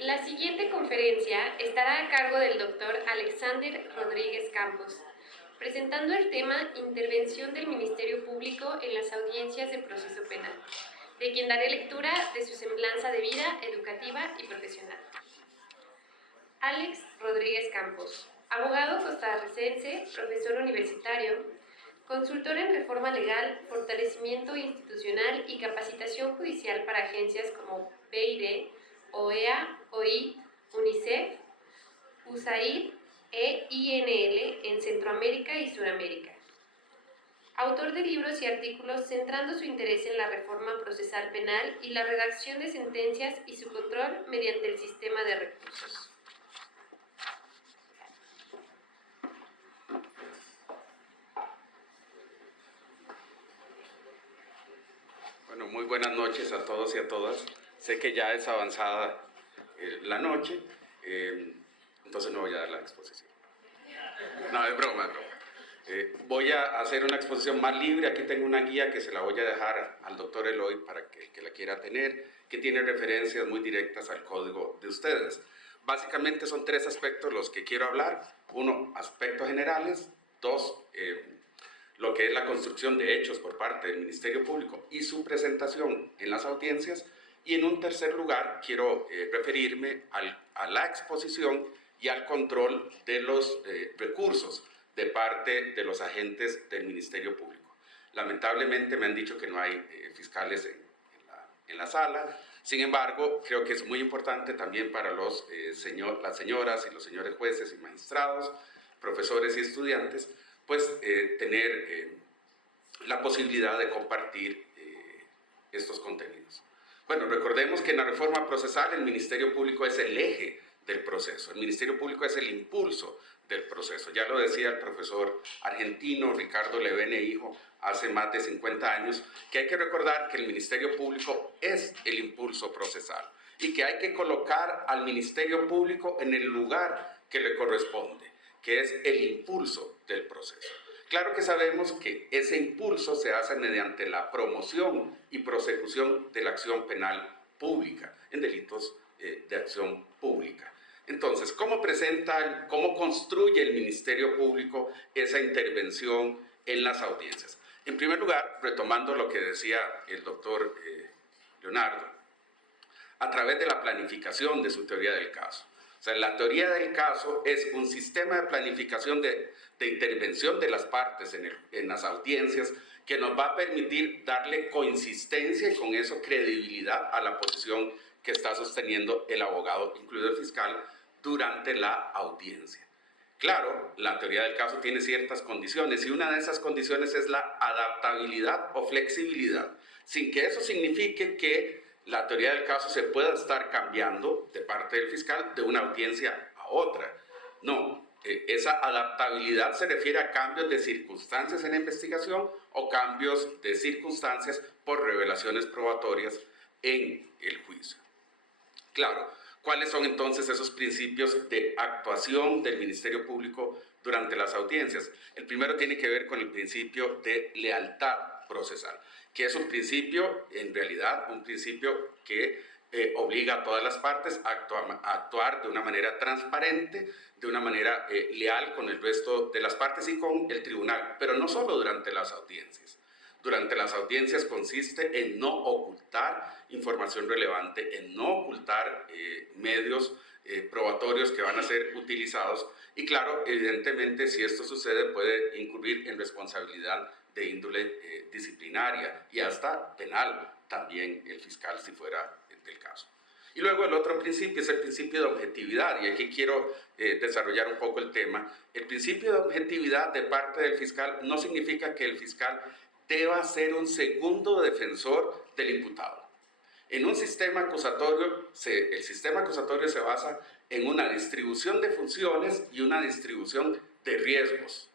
La siguiente conferencia estará a cargo del Dr. Alexander Rodríguez Campos, presentando el tema Intervención del Ministerio Público en las audiencias de proceso penal, de quien daré lectura de su semblanza de vida educativa y profesional. Alex Rodríguez Campos, abogado costarricense, profesor universitario, consultor en reforma legal, fortalecimiento institucional y capacitación judicial para agencias como BID, OEA, OI, UNICEF, USAID e INL en Centroamérica y Suramérica. Autor de libros y artículos centrando su interés en la reforma procesal penal y la redacción de sentencias y su control mediante el sistema de recursos. Bueno, muy buenas noches a todos y a todas. Sé que ya es avanzada la noche, entonces no voy a dar la exposición. No, es broma, es broma. Voy a hacer una exposición más libre. Aquí tengo una guía que se la voy a dejar al doctor Eloy para que el que la quiera tener, que tiene referencias muy directas al código de ustedes. Básicamente son tres aspectos los que quiero hablar. Uno, aspectos generales. Dos, lo que es la construcción de hechos por parte del Ministerio Público y su presentación en las audiencias. Y en un tercer lugar, quiero referirme a la exposición y al control de los recursos de parte de los agentes del Ministerio Público. Lamentablemente me han dicho que no hay fiscales en la sala. Sin embargo, creo que es muy importante también para las señoras y los señores jueces y magistrados, profesores y estudiantes, pues tener la posibilidad de compartir estos contenidos. Bueno, recordemos que en la reforma procesal el Ministerio Público es el eje del proceso. El Ministerio Público es el impulso del proceso. Ya lo decía el profesor argentino Ricardo Levene Hijo hace más de 50 años, que hay que recordar que el Ministerio Público es el impulso procesal y que hay que colocar al Ministerio Público en el lugar que le corresponde, que es el impulso del proceso. Claro que sabemos que ese impulso se hace mediante la promoción y prosecución de la acción penal pública, en delitos de acción pública. Entonces, ¿cómo construye el Ministerio Público esa intervención en las audiencias? En primer lugar, retomando lo que decía el doctor Leonardo, a través de la planificación de su teoría del caso. O sea, la teoría del caso es un sistema de planificación de intervención de las partes en las audiencias que nos va a permitir darle consistencia y con eso credibilidad a la posición que está sosteniendo el abogado, incluido el fiscal, durante la audiencia. Claro, la teoría del caso tiene ciertas condiciones y una de esas condiciones es la adaptabilidad o flexibilidad, sin que eso signifique que la teoría del caso se pueda estar cambiando de parte del fiscal de una audiencia a otra. No, esa adaptabilidad se refiere a cambios de circunstancias en la investigación o cambios de circunstancias por revelaciones probatorias en el juicio. Claro, ¿cuáles son entonces esos principios de actuación del Ministerio Público durante las audiencias? El primero tiene que ver con el principio de lealtad procesal, que es un principio, en realidad, un principio que obliga a todas las partes a actuar de una manera transparente, de una manera leal con el resto de las partes y con el tribunal, pero no solo durante las audiencias. Durante las audiencias consiste en no ocultar información relevante, en no ocultar medios probatorios que van a ser utilizados y claro, evidentemente si esto sucede puede incurrir en responsabilidad de índole disciplinaria y hasta penal también el fiscal si fuera del caso. Y luego el otro principio es el principio de objetividad y aquí quiero desarrollar un poco el tema. El principio de objetividad de parte del fiscal no significa que el fiscal deba ser un segundo defensor del imputado. En un sistema acusatorio, el sistema acusatorio se basa en una distribución de funciones y una distribución de riesgos.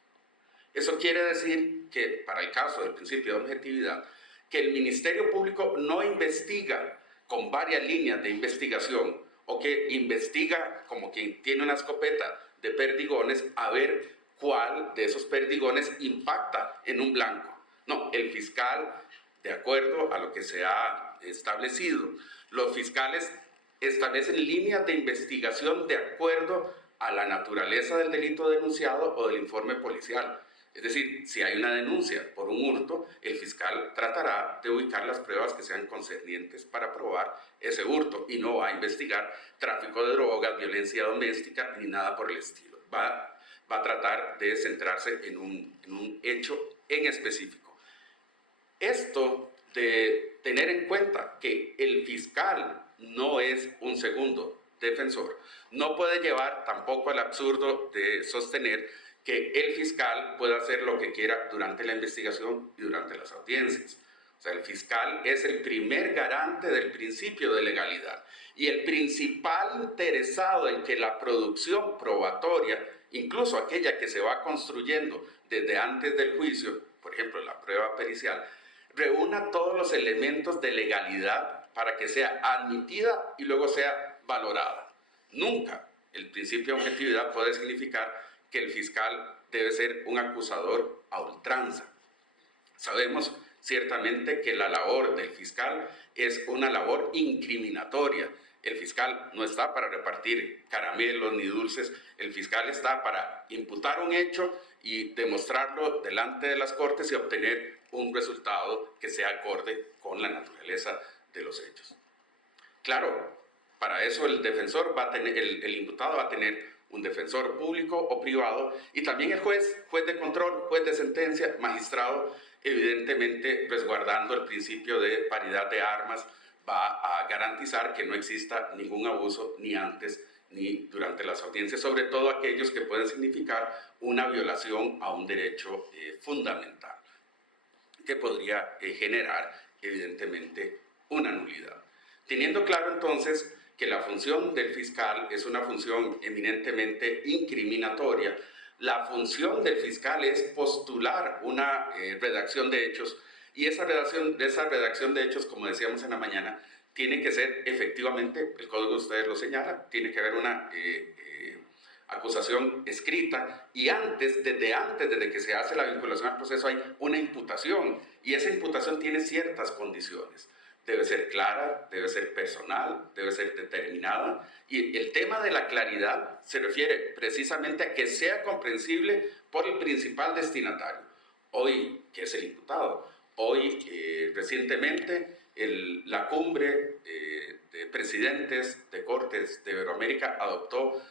Eso quiere decir que, para el caso del principio de objetividad, que el Ministerio Público no investiga con varias líneas de investigación o que investiga como quien tiene una escopeta de perdigones a ver cuál de esos perdigones impacta en un blanco. No, el fiscal, de acuerdo a lo que se ha establecido, los fiscales establecen líneas de investigación de acuerdo a la naturaleza del delito denunciado o del informe policial. Es decir, si hay una denuncia por un hurto, el fiscal tratará de ubicar las pruebas que sean concernientes para probar ese hurto y no va a investigar tráfico de drogas, violencia doméstica ni nada por el estilo. Va a tratar de centrarse en un hecho en específico. Esto de tener en cuenta que el fiscal no es un segundo defensor, no puede llevar tampoco al absurdo de sostener que el fiscal pueda hacer lo que quiera durante la investigación y durante las audiencias. O sea, el fiscal es el primer garante del principio de legalidad y el principal interesado en que la producción probatoria, incluso aquella que se va construyendo desde antes del juicio, por ejemplo, la prueba pericial, reúna todos los elementos de legalidad para que sea admitida y luego sea valorada. Nunca el principio de objetividad puede significar que el fiscal debe ser un acusador a ultranza. Sabemos ciertamente que la labor del fiscal es una labor incriminatoria. El fiscal no está para repartir caramelos ni dulces, el fiscal está para imputar un hecho y demostrarlo delante de las cortes y obtener un resultado que sea acorde con la naturaleza de los hechos. Claro, para eso el defensor va a tener, el imputado va a tener un defensor público o privado y también el juez de control, juez de sentencia, magistrado, evidentemente resguardando el principio de paridad de armas, va a garantizar que no exista ningún abuso ni antes ni durante las audiencias, sobre todo aquellos que pueden significar una violación a un derecho fundamental, que podría generar evidentemente una nulidad. Teniendo claro entonces que la función del fiscal es una función eminentemente incriminatoria, la función del fiscal es postular una redacción de hechos y esa redacción de hechos, como decíamos en la mañana, tiene que ser efectivamente, el código de ustedes lo señala, tiene que haber una acusación escrita y desde que se hace la vinculación al proceso hay una imputación y esa imputación tiene ciertas condiciones. Debe ser clara, debe ser personal, debe ser determinada y el tema de la claridad se refiere precisamente a que sea comprensible por el principal destinatario, hoy que es el imputado. Hoy, recientemente, la cumbre de presidentes de cortes de Iberoamérica adoptó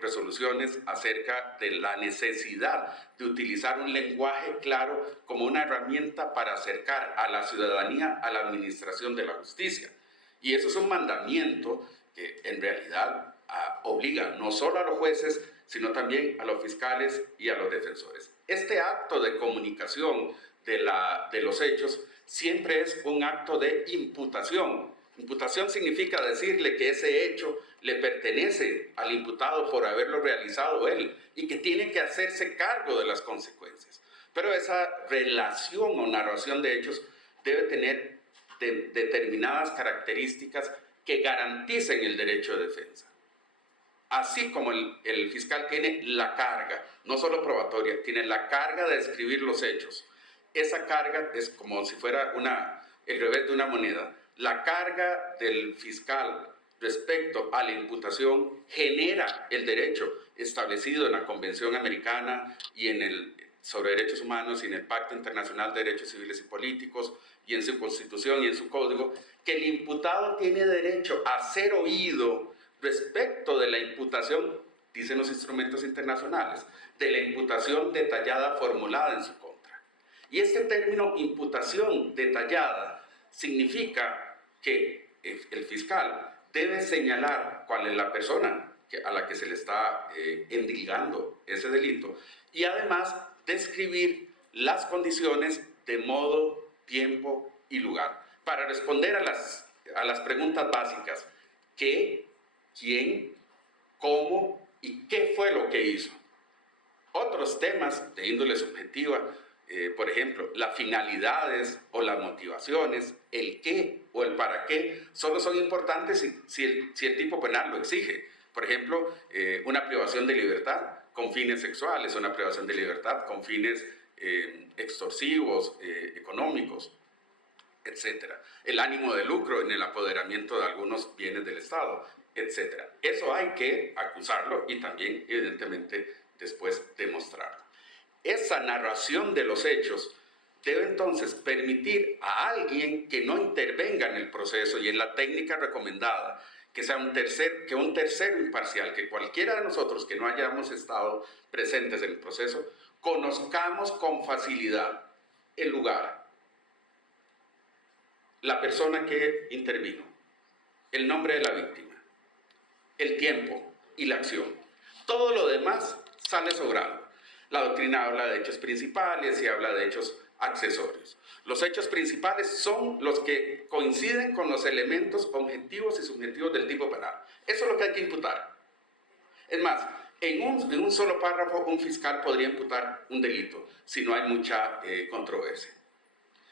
resoluciones acerca de la necesidad de utilizar un lenguaje claro como una herramienta para acercar a la ciudadanía a la administración de la justicia. Y eso es un mandamiento que en realidad obliga no solo a los jueces, sino también a los fiscales y a los defensores. Este acto de comunicación de los hechos siempre es un acto de imputación. Imputación significa decirle que ese hecho le pertenece al imputado por haberlo realizado él y que tiene que hacerse cargo de las consecuencias. Pero esa relación o narración de hechos debe tener determinadas características que garanticen el derecho de defensa. Así como el fiscal tiene la carga, no solo probatoria, tiene la carga de describir los hechos. Esa carga es como si fuera el revés de una moneda. La carga del fiscal respecto a la imputación genera el derecho establecido en la Convención Americana y sobre Derechos Humanos y en el Pacto Internacional de Derechos Civiles y Políticos y en su Constitución y en su Código, que el imputado tiene derecho a ser oído respecto de la imputación, dicen los instrumentos internacionales, de la imputación detallada formulada en su contra. Y este término imputación detallada significa que el fiscal debe señalar cuál es la persona a la que se le está endilgando ese delito y además describir las condiciones de modo, tiempo y lugar para responder a las preguntas básicas: ¿qué, quién, cómo y qué fue lo que hizo? Otros temas de índole subjetiva, por ejemplo, las finalidades o las motivaciones, el qué o el para qué, solo son importantes si el tipo penal lo exige. Por ejemplo, una privación de libertad con fines sexuales, una privación de libertad con fines extorsivos, económicos. etc. El ánimo de lucro en el apoderamiento de algunos bienes del Estado, etc. Eso hay que acusarlo y también, evidentemente, después demostrarlo. Esa narración de los hechos debe entonces permitir a alguien que no intervenga en el proceso y en la técnica recomendada, que sea un tercero imparcial, que cualquiera de nosotros que no hayamos estado presentes en el proceso, conozcamos con facilidad el lugar, la persona que intervino, el nombre de la víctima, el tiempo y la acción. Todo lo demás sale sobrando. La doctrina habla de hechos principales y habla de hechos accesorios. Los hechos principales son los que coinciden con los elementos objetivos y subjetivos del tipo penal. Eso es lo que hay que imputar. Es más, en un solo párrafo un fiscal podría imputar un delito si no hay mucha controversia.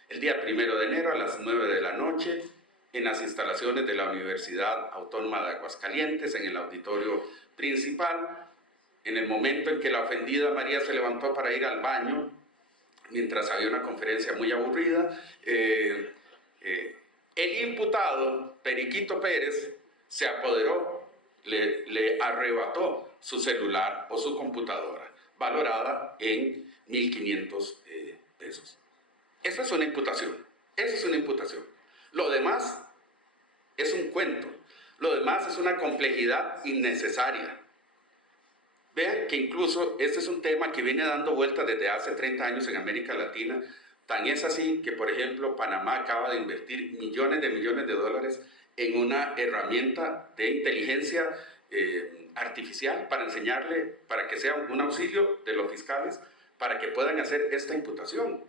El día 1 de enero a las 9 de la noche, en las instalaciones de la Universidad Autónoma de Aguascalientes, en el auditorio principal, en el momento en que la ofendida María se levantó para ir al baño, mientras había una conferencia muy aburrida, el imputado, Periquito Pérez, se apoderó, le arrebató su celular o su computadora, valorada en 1.500 pesos. Eso es una imputación, eso es una imputación. Lo demás es un cuento, lo demás es una complejidad innecesaria. Vean que incluso este es un tema que viene dando vueltas desde hace 30 años en América Latina. Tan es así que, por ejemplo, Panamá acaba de invertir millones de dólares en una herramienta de inteligencia artificial para enseñarle, para que sea un auxilio de los fiscales, para que puedan hacer esta imputación.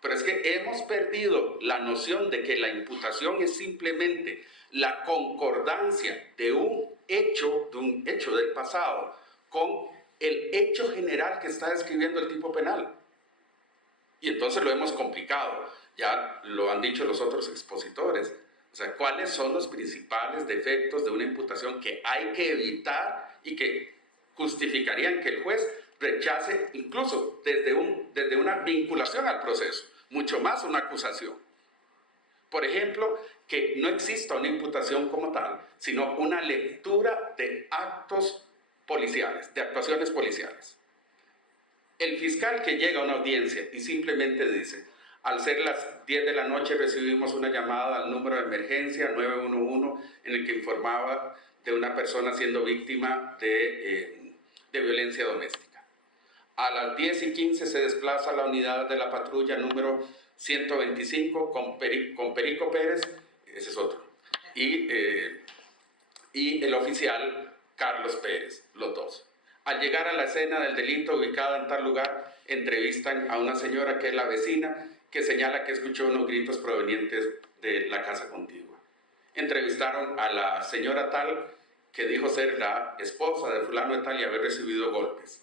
Pero es que hemos perdido la noción de que la imputación es simplemente la concordancia de un hecho del pasado con el hecho general que está describiendo el tipo penal. Y entonces lo hemos complicado. Ya lo han dicho los otros expositores. O sea, ¿cuáles son los principales defectos de una imputación que hay que evitar y que justificarían que el juez rechace incluso desde una vinculación al proceso, mucho más una acusación? Por ejemplo, que no exista una imputación como tal, sino una lectura de actos policiales, de actuaciones policiales. El fiscal que llega a una audiencia y simplemente dice: al ser las 10 de la noche recibimos una llamada al número de emergencia 911 en el que informaba de una persona siendo víctima de violencia doméstica. A las 10:15 se desplaza la unidad de la patrulla número 125 con Perico Pérez, ese es otro, y el oficial Carlos Pérez, los dos. Al llegar a la escena del delito ubicada en tal lugar, entrevistan a una señora que es la vecina, que señala que escuchó unos gritos provenientes de la casa contigua. Entrevistaron a la señora tal, que dijo ser la esposa de fulano de tal y haber recibido golpes.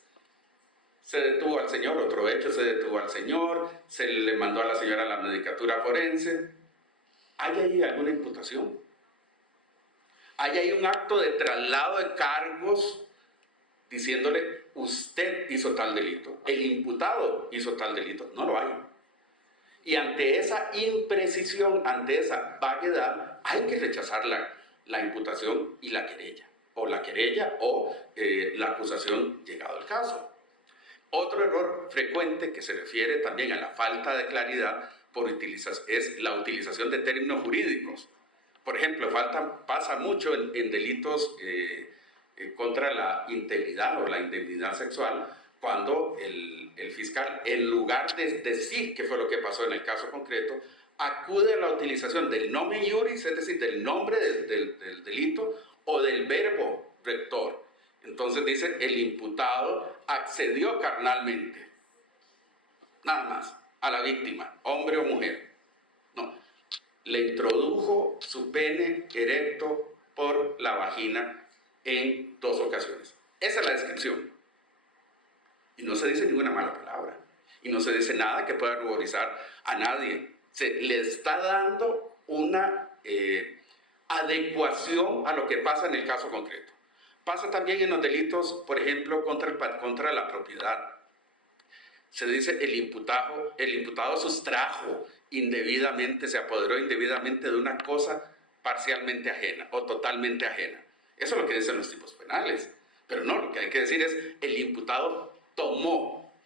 Se detuvo al señor, otro hecho, se detuvo al señor, se le mandó a la señora la medicatura forense. ¿Hay ahí alguna imputación? ¿Hay ahí un acto de traslado de cargos diciéndole: usted hizo tal delito, el imputado hizo tal delito? No lo hay. Y ante esa imprecisión, ante esa vaguedad, hay que rechazar la imputación y la querella, o la acusación llegado el caso. Otro error frecuente que se refiere también a la falta de claridad es la utilización de términos jurídicos. Por ejemplo, pasa mucho en delitos contra la integridad o la indemnidad sexual, cuando el fiscal, en lugar de decir qué fue lo que pasó en el caso concreto, acude a la utilización del nomen iuris, es decir, del nombre del delito o del verbo rector. Entonces dice: el imputado accedió carnalmente, nada más, a la víctima, hombre o mujer. No, le introdujo su pene erecto por la vagina en 2 ocasiones. Esa es la descripción. Y no se dice ninguna mala palabra. Y no se dice nada que pueda ruborizar a nadie. Se le está dando una adecuación a lo que pasa en el caso concreto. Pasa también en los delitos, por ejemplo, contra la propiedad. se dice el imputado sustrajo indebidamente, se apoderó indebidamente de una cosa parcialmente ajena o totalmente ajena. Eso es lo que dicen los tipos penales. Pero no, lo que hay que decir es el imputado tomó,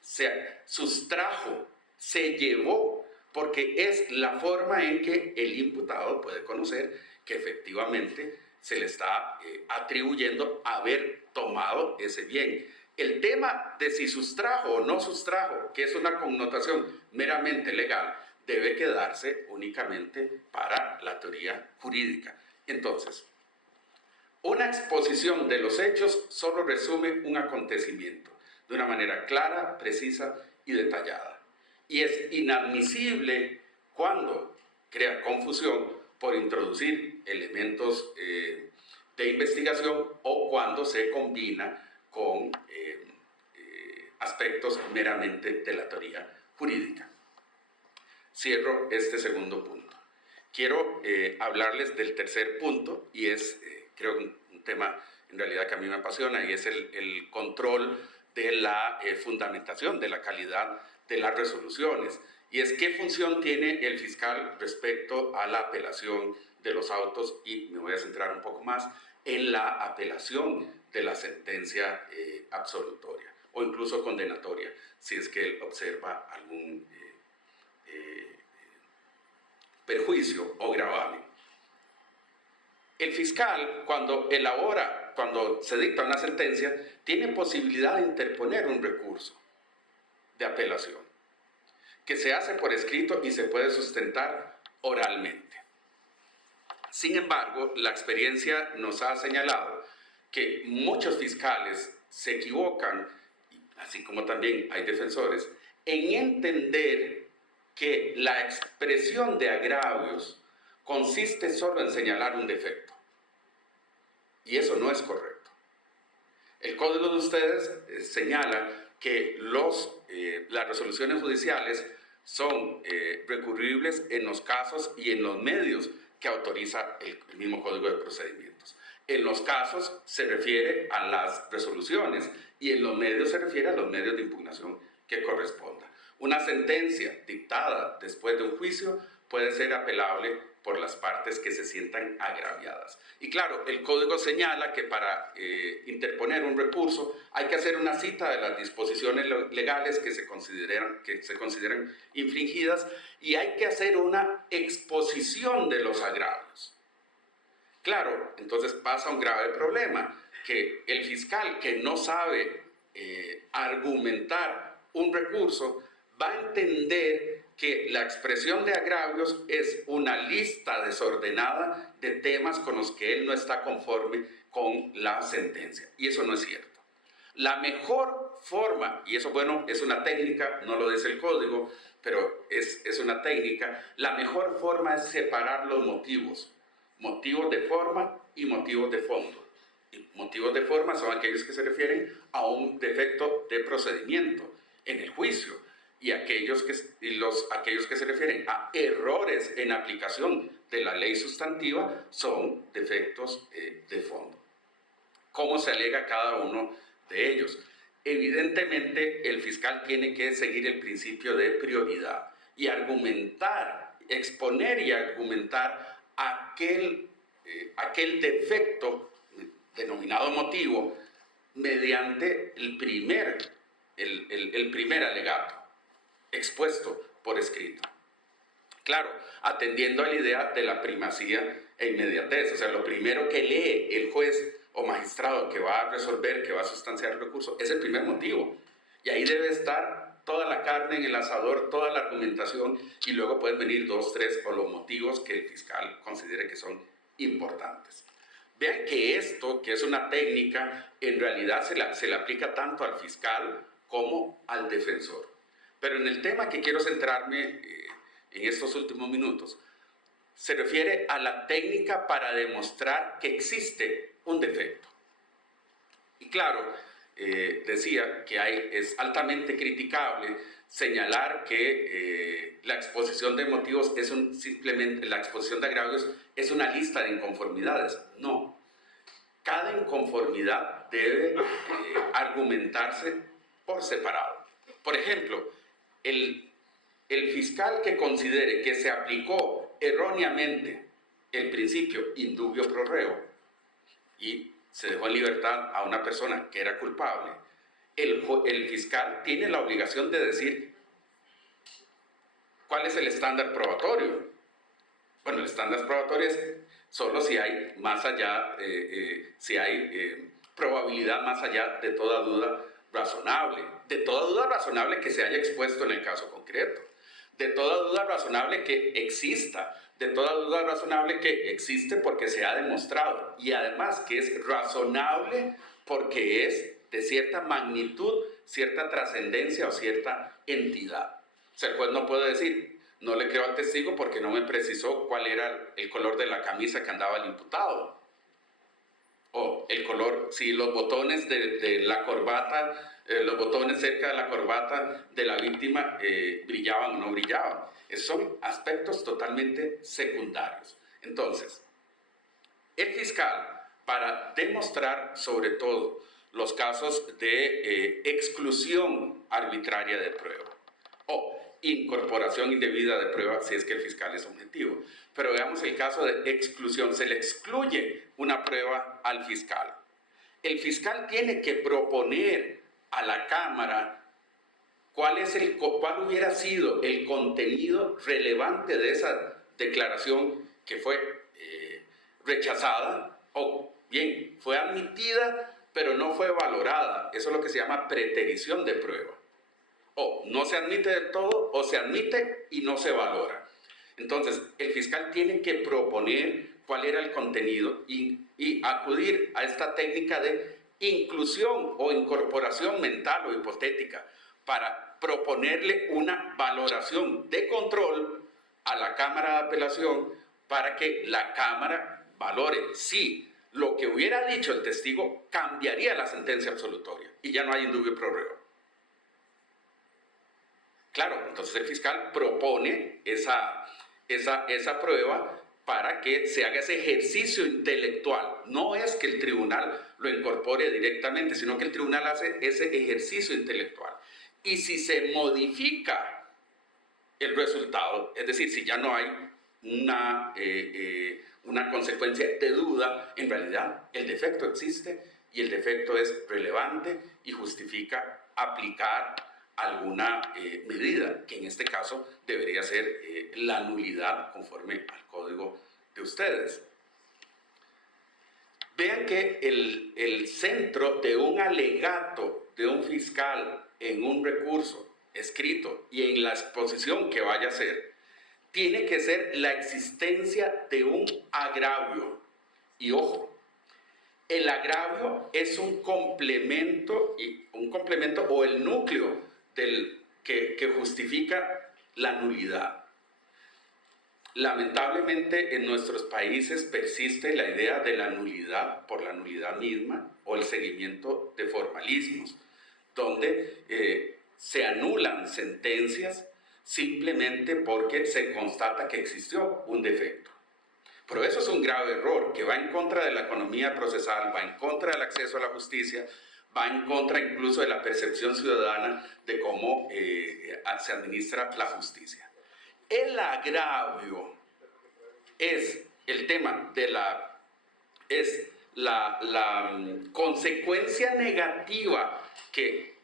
se sustrajo, se llevó, porque es la forma en que el imputado puede conocer que efectivamente se le está atribuyendo haber tomado ese bien. El tema de si sustrajo o no sustrajo, que es una connotación meramente legal, debe quedarse únicamente para la teoría jurídica. Entonces, una exposición de los hechos solo resume un acontecimiento de una manera clara, precisa y detallada. Y es inadmisible cuando crea confusión por introducir elementos de investigación o cuando se combina con aspectos meramente de la teoría jurídica. Cierro este segundo punto. Quiero hablarles del tercer punto y es, creo, un tema en realidad que a mí me apasiona y es el control de la fundamentación, de la calidad de las resoluciones. Y es qué función tiene el fiscal respecto a la apelación de los autos, y me voy a centrar un poco más en la apelación de la sentencia absolutoria o incluso condenatoria, si es que él observa algún perjuicio o gravamen. El fiscal, cuando se dicta una sentencia, tiene posibilidad de interponer un recurso de apelación, que se hace por escrito y se puede sustentar oralmente. Sin embargo, la experiencia nos ha señalado que muchos fiscales se equivocan, así como también hay defensores, en entender que la expresión de agravios consiste solo en señalar un defecto. Y eso no es correcto. El código de ustedes señala que las resoluciones judiciales son recurribles en los casos y en los medios que autoriza el mismo Código de Procedimientos. En los casos se refiere a las resoluciones y en los medios se refiere a los medios de impugnación que corresponda. Una sentencia dictada después de un juicio puede ser apelable por las partes que se sientan agraviadas. Y claro, el código señala que para interponer un recurso hay que hacer una cita de las disposiciones legales que se consideran infringidas y hay que hacer una exposición de los agravios. Claro, entonces pasa un grave problema, que el fiscal que no sabe argumentar un recurso va a entender que la expresión de agravios es una lista desordenada de temas con los que él no está conforme con la sentencia. Y eso no es cierto. La mejor forma, y eso, bueno, es una técnica, no lo dice el código, pero es una técnica, la mejor forma es separar los motivos. Motivos de forma y motivos de fondo. Y motivos de forma son aquellos que se refieren a un defecto de procedimiento en el juicio. Y aquellos que se refieren a errores en aplicación de la ley sustantiva son defectos de fondo. ¿Cómo se alega cada uno de ellos? Evidentemente, el fiscal tiene que seguir el principio de prioridad y argumentar, exponer y argumentar aquel defecto denominado motivo mediante el primer alegato expuesto por escrito. Claro, atendiendo a la idea de la primacía e inmediatez, o sea, lo primero que lee el juez o magistrado que va a resolver, que va a sustanciar el recurso, es el primer motivo. Y ahí debe estar toda la carne en el asador, toda la argumentación, y luego pueden venir 2, 3 o los motivos que el fiscal considere que son importantes. Vean que esto, que es una técnica, en realidad se le aplica tanto al fiscal como al defensor. Pero en el tema que quiero centrarme en estos últimos minutos, se refiere a la técnica para demostrar que existe un defecto. Y claro, decía que es altamente criticable señalar que la exposición de motivos simplemente la exposición de agravios es una lista de inconformidades. No. Cada inconformidad debe argumentarse por separado. Por ejemplo, el fiscal que considere que se aplicó erróneamente el principio indubio pro reo y se dejó en libertad a una persona que era culpable, el fiscal tiene la obligación de decir cuál es el estándar probatorio. Bueno, el estándar probatorio es solo si hay más allá, si hay probabilidad más allá de toda duda razonable que se haya expuesto en el caso concreto, de toda duda razonable que exista, de toda duda razonable que existe porque se ha demostrado, y además que es razonable porque es de cierta magnitud, cierta trascendencia o cierta entidad. O sea, el juez no puede decir, no le creo al testigo porque no me precisó cuál era el color de la camisa que andaba el imputado. O el color, si los botones de la corbata, los botones cerca de la corbata de la víctima brillaban o no brillaban. Esos son aspectos totalmente secundarios. Entonces, el fiscal, para demostrar sobre todo los casos de exclusión arbitraria de prueba o incorporación indebida de prueba, si es que el fiscal es objetivo. Pero veamos el caso de exclusión. Se le excluye una prueba al fiscal. El fiscal tiene que proponer a la Cámara cuál hubiera sido el contenido relevante de esa declaración que fue rechazada, o bien fue admitida pero no fue valorada. Eso es lo que se llama preterición de prueba. O no se admite del todo, o se admite y no se valora. Entonces, el fiscal tiene que proponer cuál era el contenido y acudir a esta técnica de inclusión o incorporación mental o hipotética para proponerle una valoración de control a la Cámara de Apelación para que la Cámara valore si lo que hubiera dicho el testigo cambiaría la sentencia absolutoria y ya no hay indubio pro reo. Claro, entonces el fiscal propone esa prueba para que se haga ese ejercicio intelectual. No es que el tribunal lo incorpore directamente, sino que el tribunal hace ese ejercicio intelectual. Y si se modifica el resultado, es decir, si ya no hay una consecuencia de duda, en realidad el defecto existe y el defecto es relevante y justifica aplicar alguna medida, que en este caso debería ser la nulidad conforme al código de ustedes. Vean que el centro de un alegato de un fiscal en un recurso escrito y en la exposición que vaya a hacer, tiene que ser la existencia de un agravio. Y ojo, el agravio es un complemento o el núcleo que justifica la nulidad. Lamentablemente en nuestros países persiste la idea de la nulidad por la nulidad misma o el seguimiento de formalismos, donde se anulan sentencias simplemente porque se constata que existió un defecto. Pero eso es un grave error que va en contra de la economía procesal, va en contra del acceso a la justicia, va en contra incluso de la percepción ciudadana de cómo se administra la justicia. El agravio es el tema de la consecuencia negativa que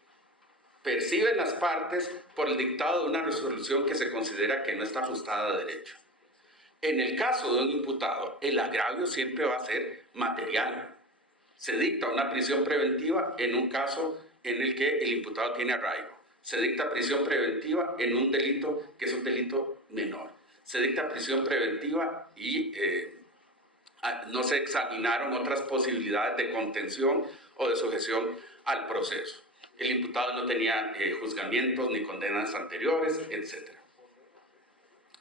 perciben las partes por el dictado de una resolución que se considera que no está ajustada a derecho. En el caso de un imputado, el agravio siempre va a ser material. Se dicta una prisión preventiva en un caso en el que el imputado tiene arraigo. Se dicta prisión preventiva en un delito que es un delito menor. Se dicta prisión preventiva y no se examinaron otras posibilidades de contención o de sujeción al proceso. El imputado no tenía juzgamientos ni condenas anteriores, etc.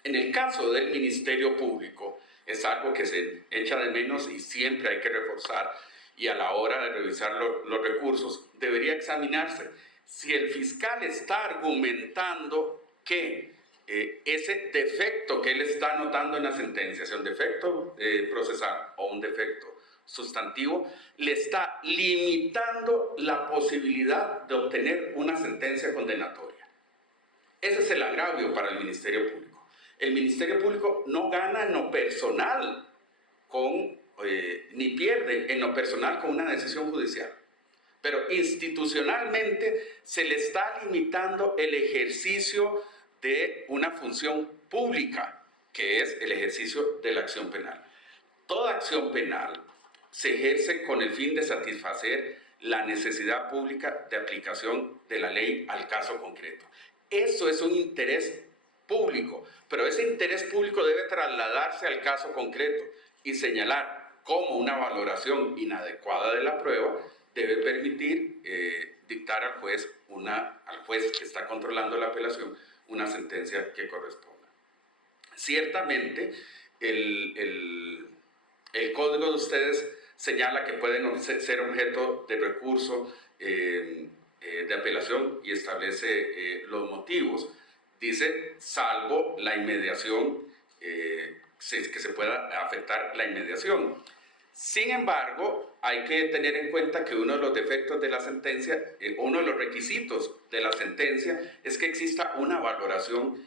En el caso del Ministerio Público, es algo que se echa de menos y siempre hay que reforzar, y a la hora de revisar los recursos debería examinarse si el fiscal está argumentando que ese defecto que él está anotando en la sentencia, sea un defecto procesal o un defecto sustantivo, le está limitando la posibilidad de obtener una sentencia condenatoria. Ese es el agravio para el Ministerio Público. El Ministerio Público no gana en lo personal ni pierde en lo personal con una decisión judicial, pero institucionalmente se le está limitando el ejercicio de una función pública, que es el ejercicio de la acción penal. Toda acción penal se ejerce con el fin de satisfacer la necesidad pública de aplicación de la ley al caso concreto. Eso es un interés público, pero ese interés público debe trasladarse al caso concreto y señalar cómo una valoración inadecuada de la prueba debe permitir dictar al juez que está controlando la apelación una sentencia que corresponda. Ciertamente, el código de ustedes señala que pueden ser objeto de recurso de apelación y establece los motivos. Dice, salvo la inmediación, que se pueda afectar la inmediación. Sin embargo, hay que tener en cuenta que uno de los defectos de la sentencia, uno de los requisitos de la sentencia, es que exista una valoración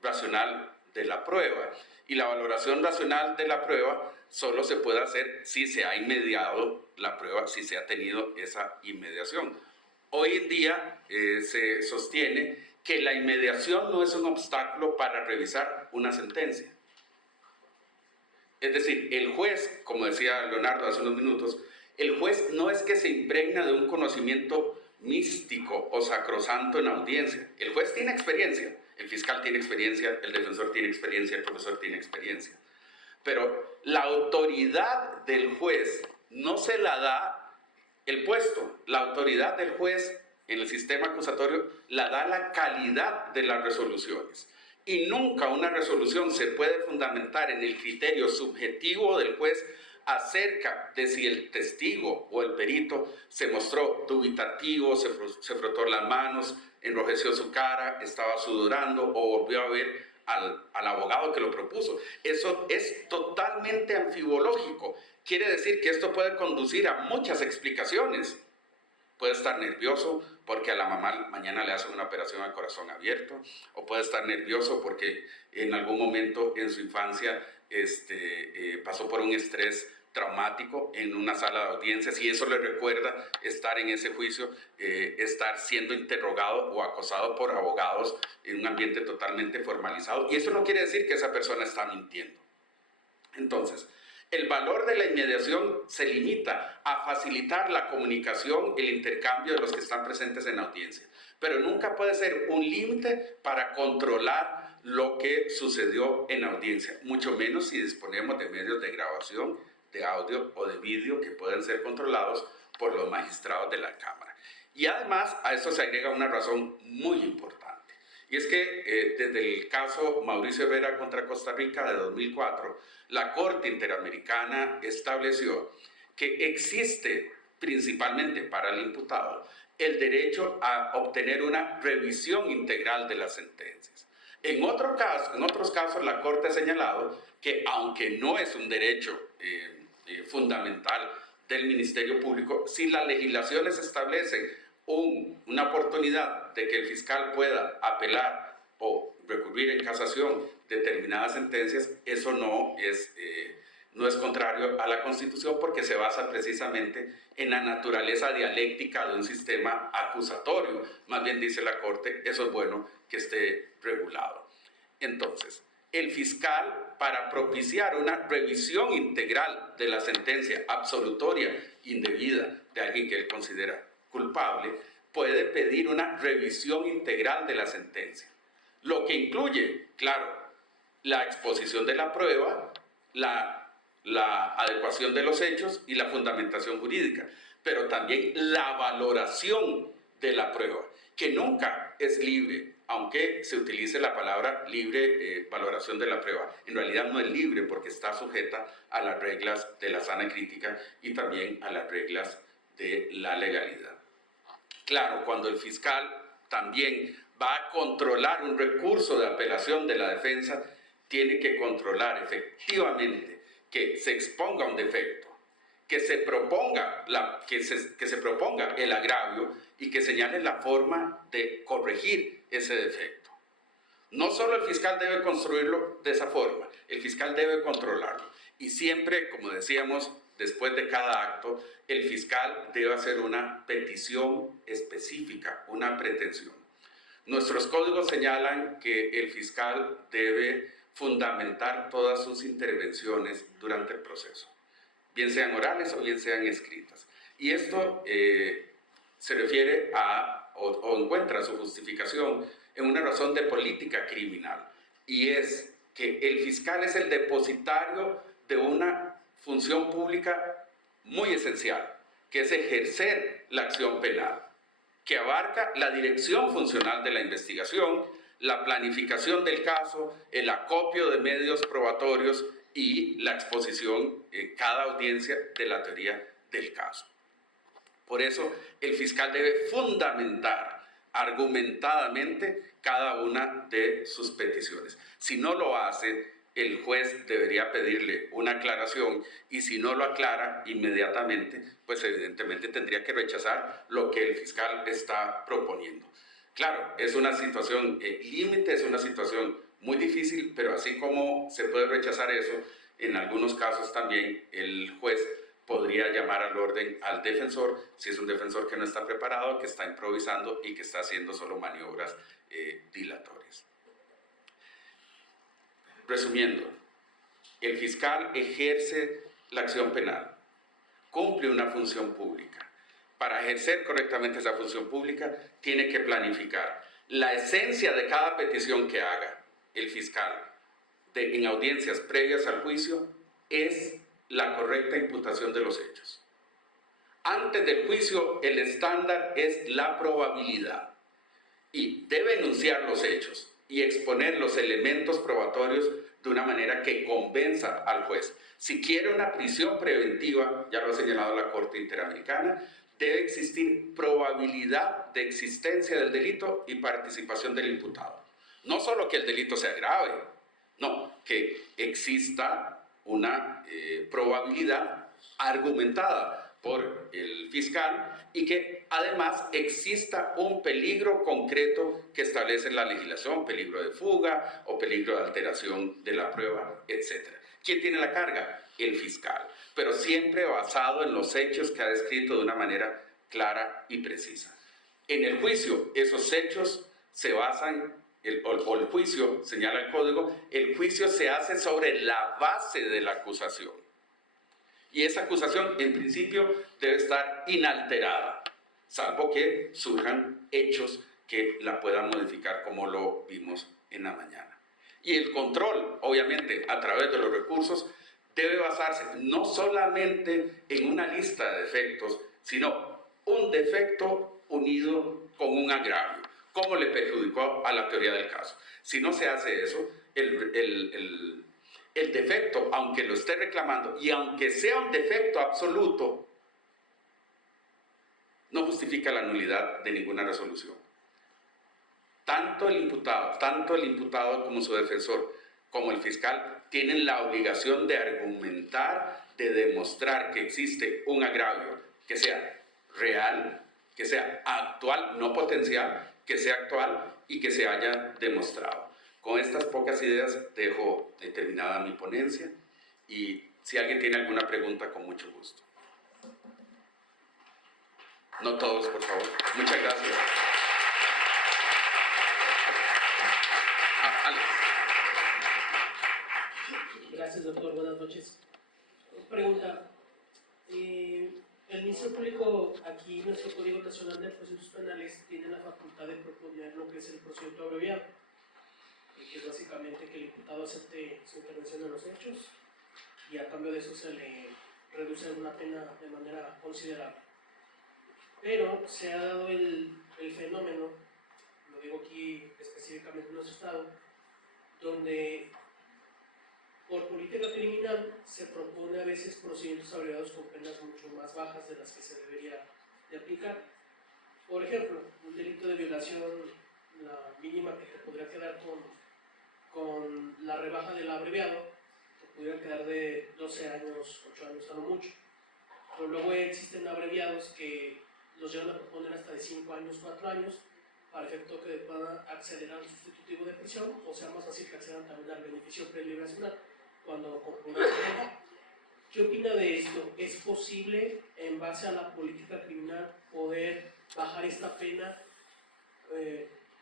racional de la prueba. Y la valoración racional de la prueba solo se puede hacer si se ha inmediado la prueba, si se ha tenido esa inmediación. Hoy en día se sostiene que la inmediación no es un obstáculo para revisar una sentencia. Es decir, el juez, como decía Leonardo hace unos minutos, el juez no es que se impregna de un conocimiento místico o sacrosanto en audiencia. El juez tiene experiencia, el fiscal tiene experiencia, el defensor tiene experiencia, el profesor tiene experiencia. Pero la autoridad del juez no se la da el puesto. La autoridad del juez en el sistema acusatorio la da la calidad de las resoluciones. Y nunca una resolución se puede fundamentar en el criterio subjetivo del juez acerca de si el testigo o el perito se mostró dubitativo, se frotó las manos, enrojeció su cara, estaba sudorando o volvió a ver al abogado que lo propuso. Eso es totalmente anfibológico. Quiere decir que esto puede conducir a muchas explicaciones. Puede estar nervioso porque a la mamá mañana le hacen una operación al corazón abierto, o puede estar nervioso porque en algún momento en su infancia pasó por un estrés traumático en una sala de audiencias y eso le recuerda estar en ese juicio, estar siendo interrogado o acosado por abogados en un ambiente totalmente formalizado. Y eso no quiere decir que esa persona está mintiendo. Entonces, el valor de la inmediación se limita a facilitar la comunicación, el intercambio de los que están presentes en la audiencia, pero nunca puede ser un límite para controlar lo que sucedió en la audiencia, mucho menos si disponemos de medios de grabación, de audio o de vídeo que pueden ser controlados por los magistrados de la Cámara. Y además a esto se agrega una razón muy importante, y es que desde el caso Mauricio Herrera contra Costa Rica de 2004, la Corte Interamericana estableció que existe principalmente para el imputado el derecho a obtener una revisión integral de las sentencias. En otros casos, la Corte ha señalado que aunque no es un derecho fundamental del Ministerio Público, si las legislaciones establecen una oportunidad de que el fiscal pueda apelar o recurrir en casación determinadas sentencias, eso no es contrario a la Constitución porque se basa precisamente en la naturaleza dialéctica de un sistema acusatorio. Más bien dice la Corte, eso es bueno que esté regulado. Entonces, el fiscal, para propiciar una revisión integral de la sentencia absolutoria indebida de alguien que él considera culpable, puede pedir una revisión integral de la sentencia, lo que incluye, claro, la exposición de la prueba, la adecuación de los hechos y la fundamentación jurídica, pero también la valoración de la prueba, que nunca es libre, aunque se utilice la palabra libre valoración de la prueba. En realidad no es libre porque está sujeta a las reglas de la sana crítica y también a las reglas de la legalidad. Claro, cuando el fiscal también va a controlar un recurso de apelación de la defensa, tiene que controlar efectivamente que se exponga un defecto, que se proponga, que se proponga el agravio y que señale la forma de corregir ese defecto. No solo el fiscal debe construirlo de esa forma, el fiscal debe controlarlo. Y siempre, como decíamos, después de cada acto, el fiscal debe hacer una petición específica, una pretensión. Nuestros códigos señalan que el fiscal debe fundamentar todas sus intervenciones durante el proceso, bien sean orales o bien sean escritas. Y esto se refiere a, o encuentra su justificación en una razón de política criminal, y es que el fiscal es el depositario de una función pública muy esencial, que es ejercer la acción penal, que abarca la dirección funcional de la investigación, la planificación del caso, el acopio de medios probatorios y la exposición en cada audiencia de la teoría del caso. Por eso, el fiscal debe fundamentar argumentadamente cada una de sus peticiones. Si no lo hace, el juez debería pedirle una aclaración, y si no lo aclara inmediatamente, pues evidentemente tendría que rechazar lo que el fiscal está proponiendo. Claro, es una situación límite, es una situación muy difícil, pero así como se puede rechazar eso, en algunos casos también el juez podría llamar al orden al defensor, si es un defensor que no está preparado, que está improvisando y que está haciendo solo maniobras dilatorias. Resumiendo, el fiscal ejerce la acción penal, cumple una función pública. Para ejercer correctamente esa función pública, tiene que planificar. La esencia de cada petición que haga el fiscal en audiencias previas al juicio es la correcta imputación de los hechos. Antes del juicio, el estándar es la probabilidad, y debe enunciar los hechos y exponer los elementos probatorios de una manera que convenza al juez. Si quiere una prisión preventiva, ya lo ha señalado la Corte Interamericana, debe existir probabilidad de existencia del delito y participación del imputado. No solo que el delito sea grave, no, que exista una probabilidad argumentada por el fiscal y que además exista un peligro concreto que establece la legislación, peligro de fuga o peligro de alteración de la prueba, etc. ¿Quién tiene la carga? El fiscal, pero siempre basado en los hechos que ha descrito de una manera clara y precisa. En el juicio, esos hechos se basan, el juicio, señala el código, el juicio se hace sobre la base de la acusación. Y esa acusación, en principio, debe estar inalterada, salvo que surjan hechos que la puedan modificar, como lo vimos en la mañana. Y el control, obviamente, a través de los recursos, debe basarse no solamente en una lista de defectos, sino un defecto unido con un agravio. ¿Cómo le perjudicó a la teoría del caso? Si no se hace eso, el defecto, aunque lo esté reclamando y aunque sea un defecto absoluto, no justifica la nulidad de ninguna resolución. Tanto el imputado como su defensor, como el fiscal, tienen la obligación de argumentar, de demostrar que existe un agravio, que sea real, que sea actual, no potencial, que sea actual y que se haya demostrado. Con estas pocas ideas dejo terminada mi ponencia, y si alguien tiene alguna pregunta, con mucho gusto. No todos, por favor. Muchas gracias. Alex. Gracias, doctor. Buenas noches. Pregunta. El Ministerio Público, aquí nuestro Código Nacional de Procesos Penales tiene la facultad de proponer lo que es el procedimiento abreviado, que es básicamente que el imputado acepte su intervención en los hechos y a cambio de eso se le reduce una pena de manera considerable. Pero se ha dado el fenómeno, lo digo aquí específicamente en nuestro estado, donde por política criminal se propone a veces procedimientos abreviados con penas mucho más bajas de las que se debería de aplicar. Por ejemplo, un delito de violación, la mínima que te podría quedar con la rebaja del abreviado, te podría quedar de 12 años, 8 años a lo mucho. pero luego existen abreviados que los llevan a proponer hasta de 5 años, 4 años, para efecto que puedan acceder al sustitutivo de prisión, o sea más fácil que accedan también al beneficio preliberacional cuando concluya la pena. ¿Qué opina de esto? ¿Es posible, en base a la política criminal, poder bajar esta pena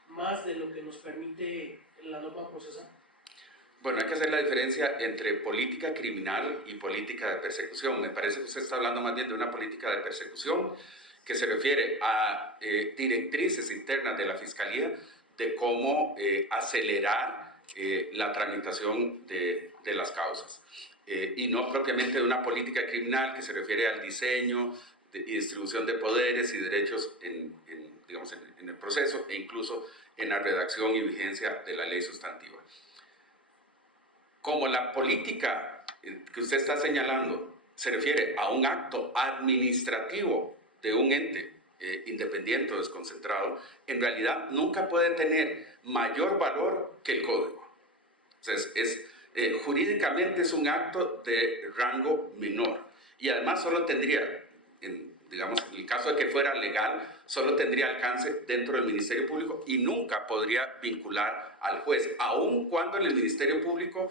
más de lo que nos permite la norma procesal? Bueno, hay que hacer la diferencia entre política criminal y política de persecución. Me parece que usted está hablando más bien de una política de persecución que se refiere a directrices internas de la Fiscalía de cómo acelerar la tramitación de las causas. Y no propiamente de una política criminal que se refiere al diseño y distribución de poderes y derechos digamos, en el proceso e incluso en la redacción y vigencia de la ley sustantiva. Como la política que usted está señalando se refiere a un acto administrativo de un ente independiente o desconcentrado, en realidad nunca puede tener mayor valor que el código. Entonces, jurídicamente es un acto de rango menor y además solo tendría, digamos, en el caso de que fuera legal, solo tendría alcance dentro del Ministerio Público y nunca podría vincular al juez, aun cuando en el Ministerio Público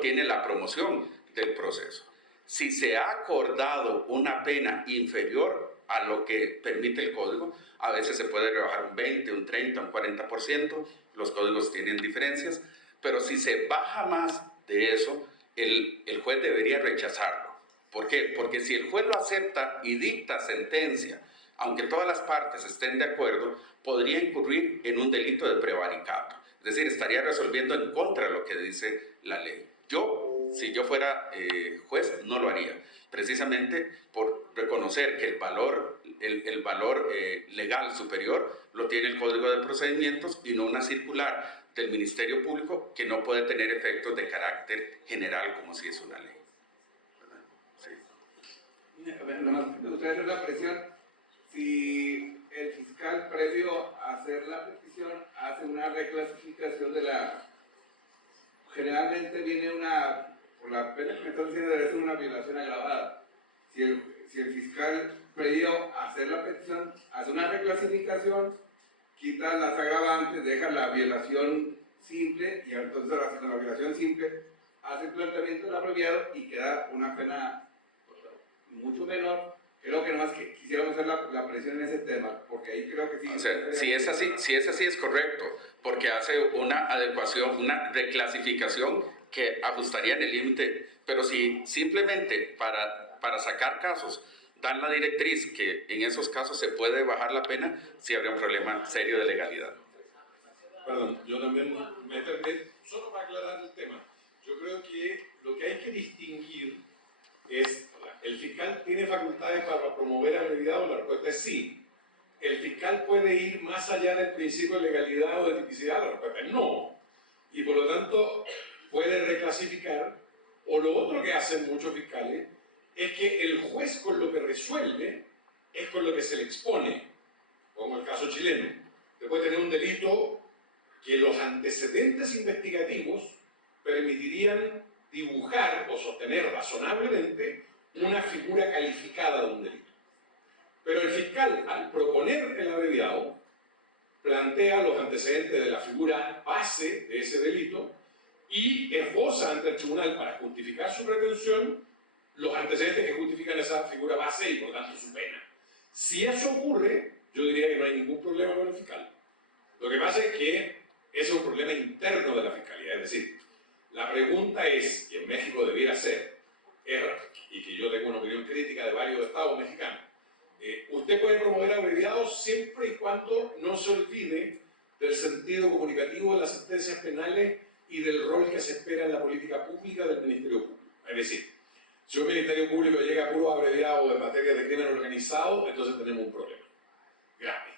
tiene la promoción del proceso. Si se ha acordado una pena inferior a lo que permite el código, a veces se puede rebajar un 20, un 30, un 40%, los códigos tienen diferencias, pero si se baja más de eso, el juez debería rechazarlo. ¿Por qué? Porque si el juez lo acepta y dicta sentencia, aunque todas las partes estén de acuerdo, podría incurrir en un delito de prevaricato. Es decir, estaría resolviendo en contra de lo que dice la ley. Si yo fuera juez, no lo haría, precisamente por reconocer que el valor legal superior lo tiene el Código de Procedimientos y no una circular del Ministerio Público que no puede tener efectos de carácter general como si es una ley. ¿Verdad? Sí. A ver, nomás me gustaría hacer la presión. Si el fiscal, previo a hacer la petición, hace una reclasificación de la... Generalmente viene por la pena que me están diciendo, debe ser una violación agravada. Si el fiscal, previo a hacer la petición, hace una reclasificación, quita las agravantes, deja la violación simple, y entonces ahora con la violación simple, hace el planteamiento del abreviado y queda una pena mucho menor. Creo que nomás que quisiéramos hacer la presión en ese tema, porque ahí creo que sí. O sea, si es así es correcto, porque hace una adecuación, una reclasificación que ajustaría en el límite, pero si simplemente para sacar casos dan la directriz que en esos casos se puede bajar la pena, sí habría un problema serio de legalidad. Perdón, yo también me solo para aclarar el tema. Yo creo que lo que hay que distinguir es, ¿el fiscal tiene facultades para promover abreviado? La respuesta es sí. ¿El fiscal puede ir más allá del principio de legalidad o de tipicidad? La respuesta es no. Y por lo tanto puede reclasificar, o lo otro que hacen muchos fiscales es que el juez con lo que resuelve es con lo que se le expone, como el caso chileno. Usted puede tener un delito que los antecedentes investigativos permitirían dibujar o sostener razonablemente una figura calificada de un delito. Pero el fiscal, al proponer el abreviado, plantea los antecedentes de la figura base de ese delito y esboza ante el tribunal para justificar su pretensión los antecedentes que justifican esa figura base y por tanto su pena. Si eso ocurre, yo diría que no hay ningún problema con el fiscal. Lo que pasa es que ese es un problema interno de la fiscalía, es decir, la pregunta es, y en México debiera ser, y que yo tengo una opinión crítica de varios estados mexicanos, usted puede promover abreviados siempre y cuando no se olvide del sentido comunicativo de las sentencias penales y del rol que se espera en la política pública del Ministerio Público. Es decir, si un Ministerio Público llega a puro abreviado en materia de crimen organizado, entonces tenemos un problema grave.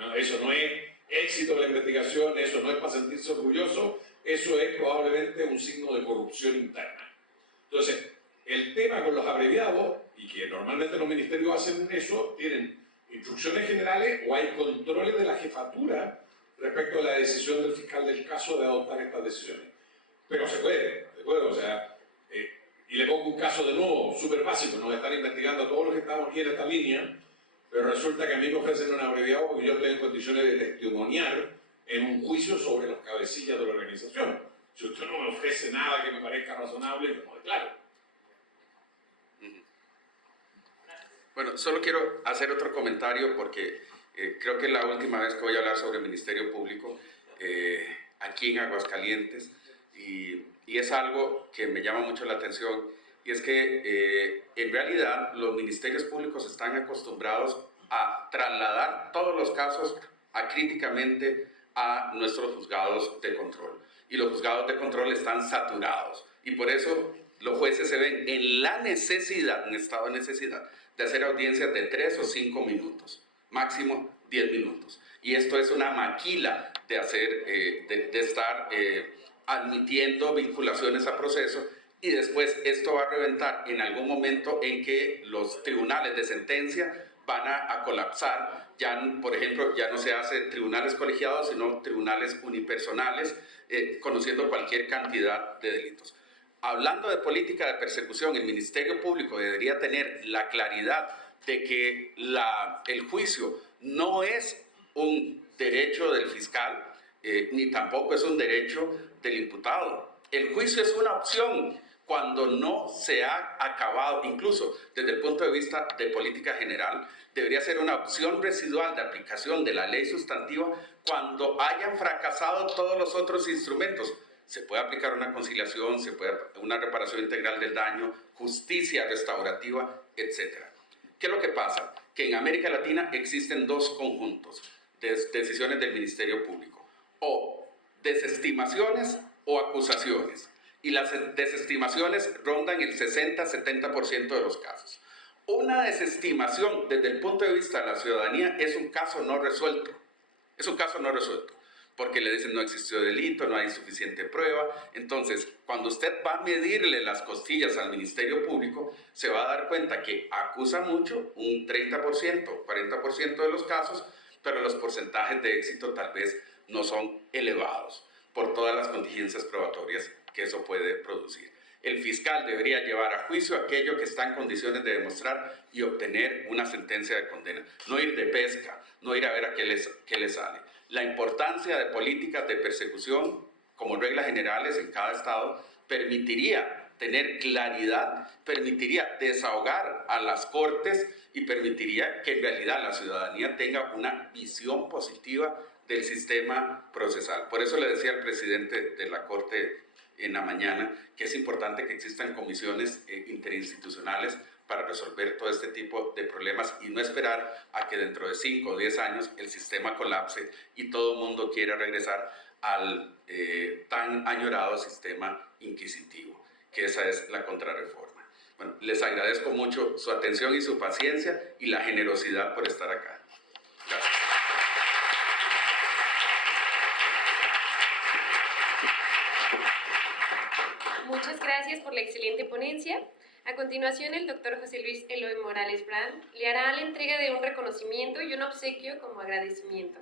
¿No? Eso no es éxito de la investigación, eso no es para sentirse orgulloso, eso es probablemente un signo de corrupción interna. Entonces, el tema con los abreviados, y que normalmente los ministerios hacen eso, tienen instrucciones generales o hay controles de la jefatura respecto a la decisión del fiscal del caso de adoptar estas decisiones. Pero se puede, o sea, Y le pongo un caso de nuevo, súper básico, no estar investigando a todos los que estamos aquí en esta línea, pero resulta que a mí me ofrecen un abreviado porque yo estoy en condiciones de testimoniar en un juicio sobre los cabecillas de la organización. Si usted no me ofrece nada que me parezca razonable, no declaro. Bueno, solo quiero hacer otro comentario porque creo que es la última vez que voy a hablar sobre el Ministerio Público aquí en Aguascalientes y es algo que me llama mucho la atención y es que en realidad los ministerios públicos están acostumbrados a trasladar todos los casos acríticamente a nuestros juzgados de control y los juzgados de control están saturados y por eso los jueces se ven en la necesidad, en estado de necesidad, de hacer audiencias de 3 o 5 minutos, máximo 10 minutos. Y esto es una maquila de estar admitiendo vinculaciones a proceso y después esto va a reventar en algún momento en que los tribunales de sentencia van a colapsar. Ya, por ejemplo, ya no se hace tribunales colegiados, sino tribunales unipersonales, conociendo cualquier cantidad de delitos. Hablando de política de persecución, el Ministerio Público debería tener la claridad de que el juicio no es un derecho del fiscal, ni tampoco es un derecho del imputado. El juicio es una opción cuando no se ha acabado, incluso desde el punto de vista de política general, debería ser una opción residual de aplicación de la ley sustantiva cuando hayan fracasado todos los otros instrumentos. Se puede aplicar una conciliación, una reparación integral del daño, justicia restaurativa, etc. ¿Qué es lo que pasa? Que en América Latina existen dos conjuntos de decisiones del Ministerio Público, o desestimaciones o acusaciones, y las desestimaciones rondan el 60-70% de los casos. Una desestimación desde el punto de vista de la ciudadanía es un caso no resuelto, porque le dicen no existió delito, no hay suficiente prueba. Entonces, cuando usted va a medirle las costillas al Ministerio Público, se va a dar cuenta que acusa mucho, un 30%, 40% de los casos, pero los porcentajes de éxito tal vez no son elevados por todas las contingencias probatorias que eso puede producir. El fiscal debería llevar a juicio aquello que está en condiciones de demostrar y obtener una sentencia de condena. No ir de pesca, no ir a ver a qué le sale. La importancia de políticas de persecución, como reglas generales en cada estado, permitiría tener claridad, permitiría desahogar a las cortes y permitiría que en realidad la ciudadanía tenga una visión positiva del sistema procesal. Por eso le decía al presidente de la Corte en la mañana que es importante que existan comisiones interinstitucionales para resolver todo este tipo de problemas y no esperar a que dentro de 5 o 10 años el sistema colapse y todo el mundo quiera regresar al tan añorado sistema inquisitivo, que esa es la contrarreforma. Bueno, les agradezco mucho su atención y su paciencia y la generosidad por estar acá. Gracias. Muchas gracias por la excelente ponencia. A continuación, el doctor José Luis Eloy Morales Brand le hará la entrega de un reconocimiento y un obsequio como agradecimiento.